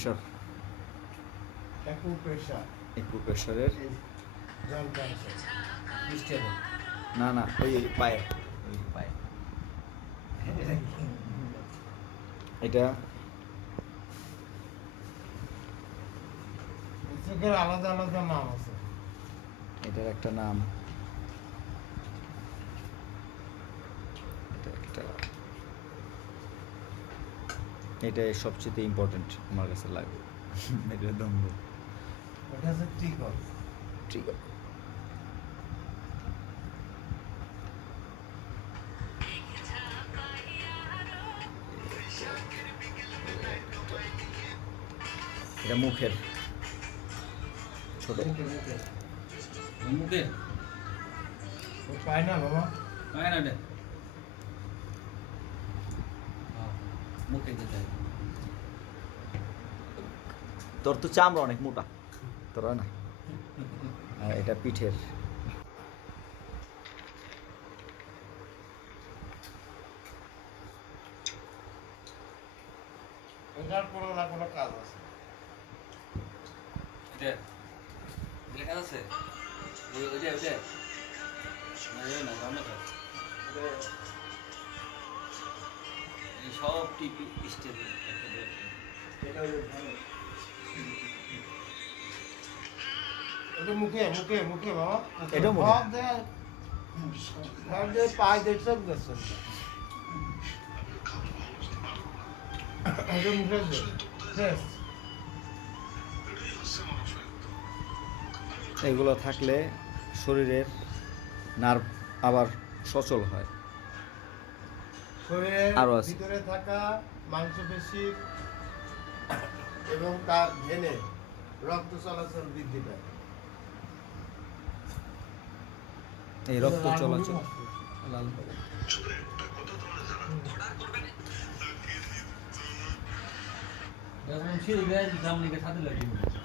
Pressure, প্রেশারের না না ওই পায়ে, এটা আলাদা আলাদা নাম আছে, এটার একটা নাম, এটা একটা, এটাই সবচেয়ে ইম্পর্টেন্ট আমার কাছে লাগে। এটা দ্বন্দ্ব, এটা হচ্ছে ট্রিগর। ট্রিগার। এটা মুখের ছোট, মুখে ও পায় না বাবা, পায় না এটা, মুখে যেতে হয়। তোর তো চামড়া অনেক মোটা, তোর হয় না। আর এটা পিঠের, এটার কোনো না কোনো কাজ আছে। এটা লেখা আছে ওইটা ওইটা না জানো তো এই সব টিপি স্টেপ এটা হলো ভালো। এটা মুখে মুখে মুখে বাবা, এটাও মুখে। সব যে পায় দেড় সব গেছে, এটা মুখে শেষ। এগুলো থাকলে শরীরের নার্ভ আবার সচল হয়। শরীরের আরো আছে। ভিতরে থাকা মাংসপেশি এবং তার ভেনে রক্ত চলাচল বৃদ্ধি পায়। এই রক্ত চলাচল লাল হবে। সিঁড়ি দাম লিখে সাথে লাগিয়ে